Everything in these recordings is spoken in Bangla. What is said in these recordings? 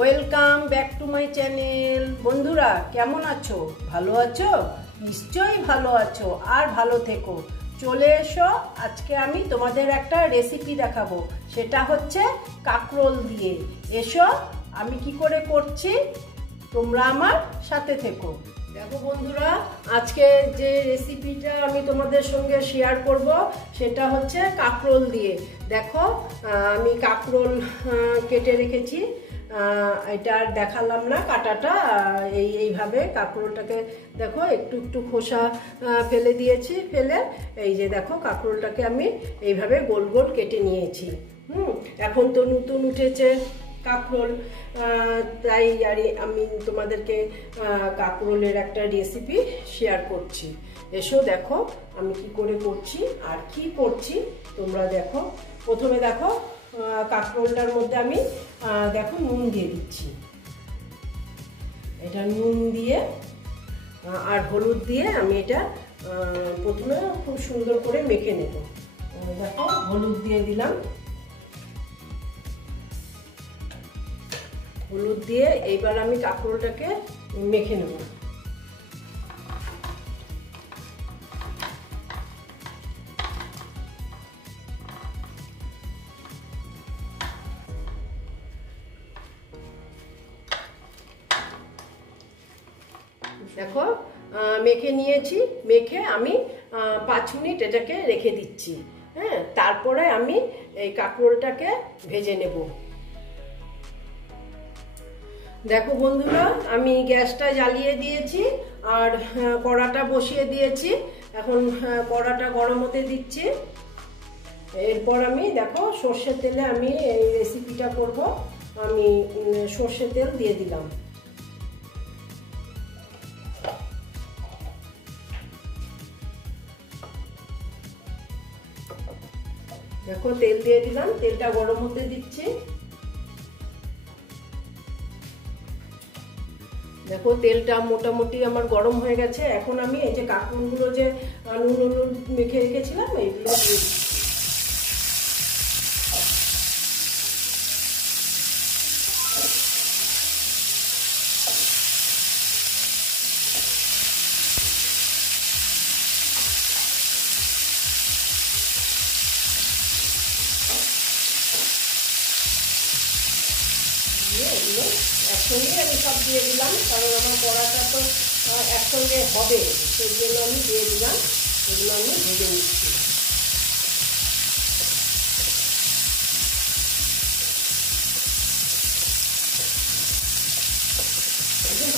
Welcome back to my channel. বন্ধুরা কেমন আছো? ভালো আছো? নিশ্চয়ই ভালো আছো, আর ভালো থেকো। চলে এসো, আজকে আমি তোমাদের একটা রেসিপি দেখাবো, সেটা হচ্ছে কাঁকরোল দিয়ে। এসো আমি কি করে করছি, তোমরা আমার সাথে থেকো। দেখো বন্ধুরা, আজকে যে রেসিপিটা আমি তোমাদের সঙ্গে শেয়ার করব সেটা হচ্ছে কাঁকরোল দিয়ে। দেখো আমি কাঁকরোল কেটে রেখেছি, এটা আর দেখালাম না কাটাটা। এইভাবে কাঁকরোলটাকে দেখো একটু একটু খোসা ফেলে দিয়েছি, ফেলে এই যে দেখো কাঁকরোলটাকে আমি এইভাবে গোল গোল কেটে নিয়েছি। এখন তো নতুন উঠেছে কাঁকরোল, তাই আর আমি তোমাদেরকে কাঁকরোলের একটা রেসিপি শেয়ার করছি। এসো দেখো আমি কি করে করছি আর কি করছি তোমরা দেখো। প্রথমে দেখো কাঁকরোলটার মধ্যে আমি দেখো নুন দিয়ে দিচ্ছি। এটা নুন দিয়ে আর হলুদ দিয়ে আমি এটা প্রথমে খুব সুন্দর করে মেখে নেব। দেখো হলুদ দিয়ে দিলাম, হলুদ দিয়ে এইবার আমি কাঁকরোলটাকে মেখে নেব। দেখো মেখে নিয়েছি, মেখে আমি 5 মিনিট এটাকে রেখে দিচ্ছি। হ্যাঁ, তারপরে আমি এই কাঁকরোলটাকে ভেজে নেব। দেখো বন্ধুরা, আমি গ্যাসটা জ্বালিয়ে দিয়েছি আর কড়াটা বসিয়ে দিয়েছি। এখন কড়াটা গরম হতে দিচ্ছি। এরপর আমি দেখো সর্ষের তেলে আমি এই রেসিপিটা করব। আমি সর্ষের তেল দিয়ে দিলাম। দেখো তেল দিয়ে দিলাম, তেলটা গরম হতে দিচ্ছি। দেখো তেলটা মোটামুটি আমার গরম হয়ে গেছে। এখন আমি এই যে কাঁকরোলগুলো যে নুন হলুদ মেখে রেখেছিলাম এইগুলো দিয়ে দিচ্ছি। এগুলো একসঙ্গে আমি সব দিয়ে দিলাম, কারণ আমার কড়াটা তো একসঙ্গে হবে, সেই জন্য আমি দিয়ে দিলাম। এগুলো আমি ভেজে নিচ্ছি।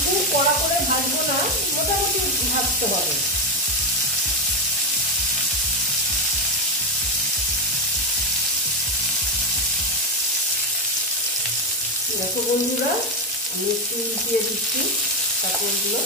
খুব কড়া করে ভাজবো না, মোটামুটি ভাজতে হবে। দেখো বন্ধুরা, আমি একটু উল্টিয়ে দিচ্ছি কাঁকরোলগুলো।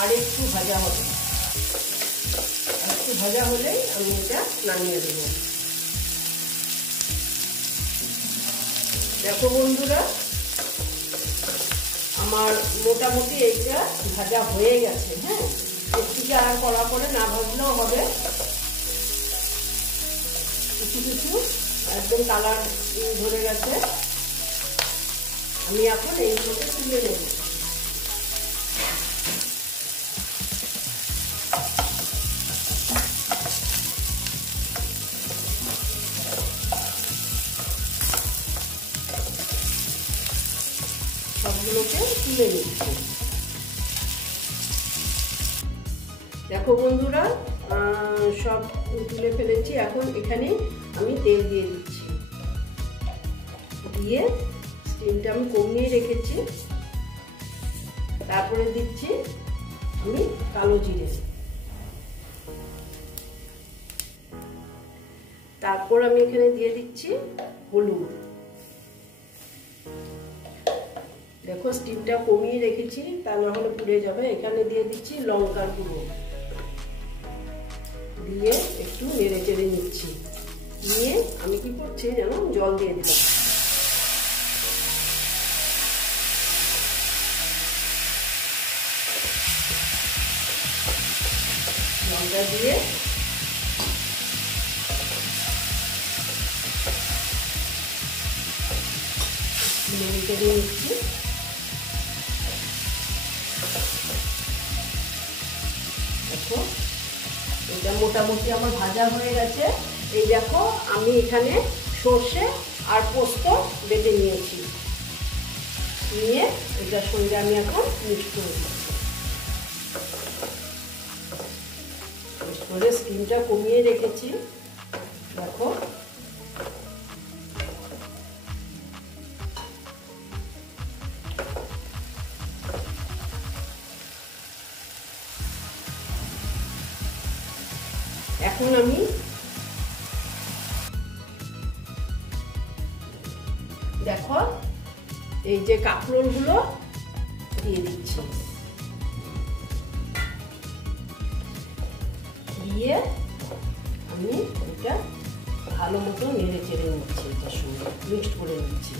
আর একটু ভাজা হবে, একটু ভাজা হলেই আমি এটা নামিয়ে দেবো। দেখো বন্ধুরা, আমার মোটামুটি এইটা ভাজা হয়ে গেছে। হ্যাঁ, এর থেকে আর কড়া করে না ভাজলেও হবে। কিছু কিছু একদম কালার ধরে গেছে। আমি এখন এইগুলোকে তুলে নেব। সবগুলোকে তুলে নিচ্ছি। দেখো বন্ধুরা, সব তুলে ফেলেছি। এখন এখানে আমি তেল দিয়ে দিচ্ছি, দিয়ে স্টিমটা আমি কমিয়ে রেখেছি। তারপরে দিচ্ছি আমি কালো জিরে, তারপর আমি এখানে দিয়ে দিচ্ছি হলুদ। দেখো স্টিমটা কমিয়ে রেখেছি, তা না হলে পুড়ে যাবে। এখানে দিয়ে দিচ্ছি লঙ্কার গুঁড়ো, দিয়ে একটু নেড়ে চেড়ে নিচ্ছি। নিয়ে আমি কি করছি যেন জল দিয়ে দিলাম। লঙ্কা দিয়ে নেড়ে চেড়ে নিচ্ছি। দেখো এটা মোটামুটি আমার ভাজা হয়ে গেছে। এই দেখো আমি এখানে সর্ষে আর পোস্ত বেটে নিয়েছি, নিয়ে এটার সঙ্গে আমি এখন মিক্স করে দিচ্ছি। মিক্স করে স্টিমটা কমিয়ে রেখেছি। দেখো এখন আমি দেখো এই যে কাঁকরোলগুলো দিয়ে দিচ্ছি, দিয়ে আমি এটা ভালো মতো নেড়ে চেড়ে নিচ্ছি, এটার সঙ্গে মিক্সড করে নিচ্ছি।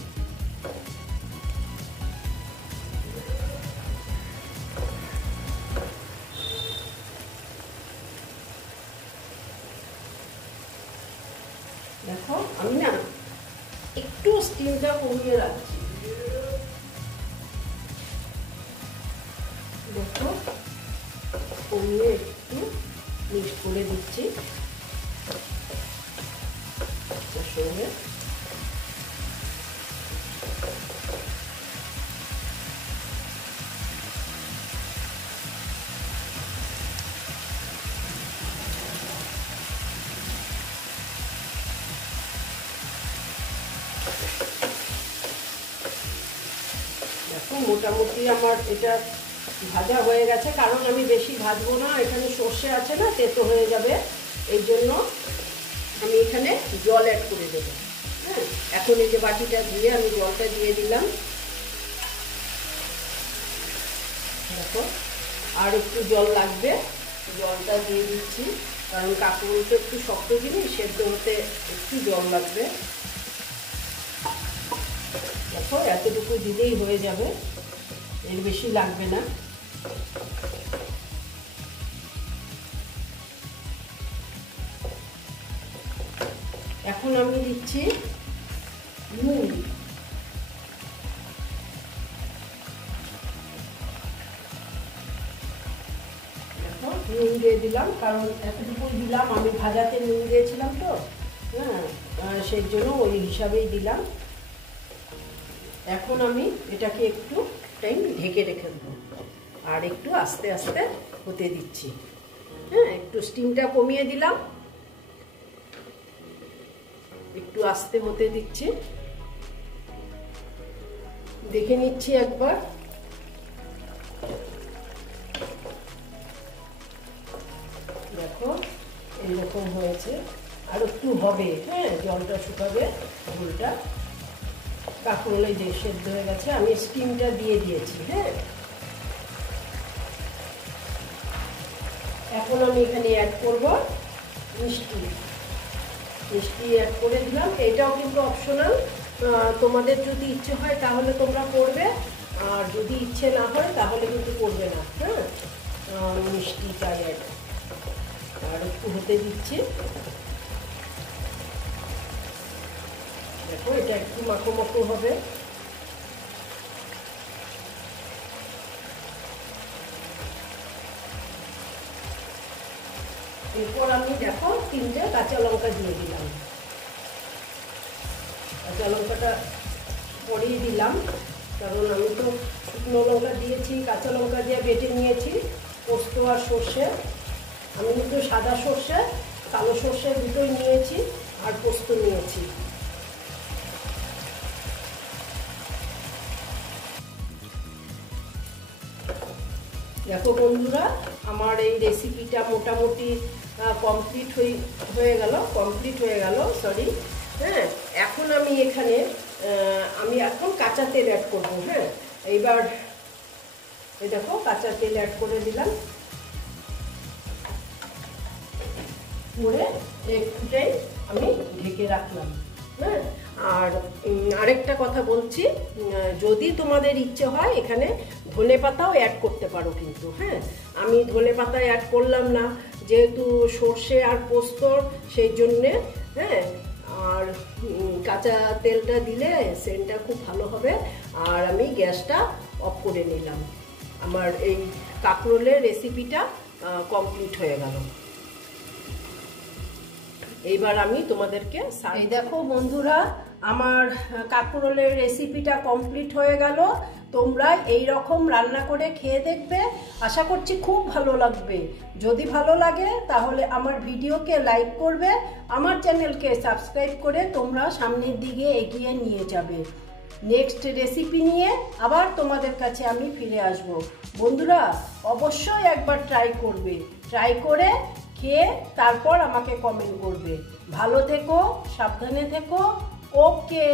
দেখো আমি না একটু স্টিমটা কমিয়ে রাখছি। দেখো কমিয়ে একটু মিক্স করে দিচ্ছি এর সঙ্গে। দেখো মোটামুটি আমার এটা ভাজা হয়ে গেছে, কারণ আমি বেশি ভাজবো না, এখানে সর্ষে আছে না, তেতো হয়ে যাবে। এই জন্য আমি এখানে জল অ্যাড করে দেবো। হ্যাঁ, এখন এই যে বাটিটা ধুয়ে আমি জলটা দিয়ে দিলাম। দেখো আর একটু জল লাগবে, জলটা দিয়ে দিচ্ছি, কারণ কাঁকরোলটা একটু শক্ত জিনিস, সেদ্ধ হতে একটু জল লাগবে। দেখো এতটুকু দিলেই হয়ে যাবে, এর বেশি লাগবে না। এখন আমি দিচ্ছি নুন। দেখো নুন দিয়ে দিলাম, কারণ এতটুকু দিলাম, আমি ভাজাতে নুন দিয়েছিলাম তো, হ্যাঁ সেই জন্য ওই হিসাবেই দিলাম। এখন আমি এটাকে একটু টাইম ঢেকে রেখে দেবো আর একটু আস্তে আস্তে হতে দিচ্ছি। হ্যাঁ, একটু স্টিমটা কমিয়ে দিলাম, একটু আস্তে হতে দিচ্ছি। দেখে নিচ্ছি একবার। দেখো এইরকম হয়েছে, আর একটু হবে। হ্যাঁ, জলটা শুকাবে, ঝোলটা কাঁকরোলে যে সেদ্ধ হয়ে গেছে। আমি স্টিমটা দিয়ে দিয়েছি। হ্যাঁ, এখন আমি এখানে অ্যাড করব মিষ্টি। মিষ্টি অ্যাড করে দিলাম। এটাও কিন্তু অপশনাল, তোমাদের যদি ইচ্ছে হয় তাহলে তোমরা করবে, আর যদি ইচ্ছে না হয় তাহলে কিন্তু করবে না। হ্যাঁ, মিষ্টিটা অ্যাড আর একটু হতে দিচ্ছি। দেখো এটা একটু মাখো মাখো হবে। এরপর আমি দেখো 3টে কাঁচা লঙ্কা দিয়ে দিলাম। কাঁচা লঙ্কাটা পরেই দিলাম, কারণ আমি তো শুকনো লঙ্কা দিয়েছি, কাঁচা লঙ্কা দিয়ে বেটে নিয়েছি পোস্ত আর সর্ষে। আমি কিন্তু সাদা সর্ষে কালো সর্ষে দুটোই নিয়েছি, আর পোস্ত নিয়েছি। দেখো বন্ধুরা, আমার এই রেসিপিটা মোটামুটি কমপ্লিট হয়ে গেল, সরি। হ্যাঁ, এখন আমি এখানে এখন কাঁচা তেল অ্যাড করবো। হ্যাঁ, এইবার এই দেখো কাঁচা তেল অ্যাড করে দিলাম, করে একটুটাই আমি ঢেকে রাখলাম। হ্যাঁ, আর আরেকটা কথা বলছি, যদি তোমাদের ইচ্ছে হয় এখানে ধনেপাতাও অ্যাড করতে পারো কিন্তু। হ্যাঁ, আমি ধনেপাতা অ্যাড করলাম না, যেহেতু সর্ষে আর পোস্তর, সেই জন্যে। হ্যাঁ, আর কাঁচা তেলটা দিলে সেন্টটা খুব ভালো হবে। আর আমি গ্যাসটা অফ করে নিলাম। আমার এই কাঁকরোলের রেসিপিটা কমপ্লিট হয়ে গেল। এইবার আমি তোমাদেরকে এই দেখো বন্ধুরা, আমার কাঁকরোলের রেসিপিটা কমপ্লিট হয়ে গেল। তোমরা এই রকম রান্না করে খেয়ে দেখবে, আশা করছি খুব ভালো লাগবে। যদি ভালো লাগে তাহলে আমার ভিডিওকে লাইক করবে, আমার চ্যানেলকে সাবস্ক্রাইব করে তোমরা সামনের দিকে এগিয়ে নিয়ে যাবে। নেক্সট রেসিপি নিয়ে আবার তোমাদের কাছে আমি ফিরে আসব। বন্ধুরা অবশ্যই একবার ট্রাই করবে, ট্রাই করে খেয়ে তারপর আমাকে কমেন্ট করবে। ভালো থেকো, সাবধানে থেকো। ওকে।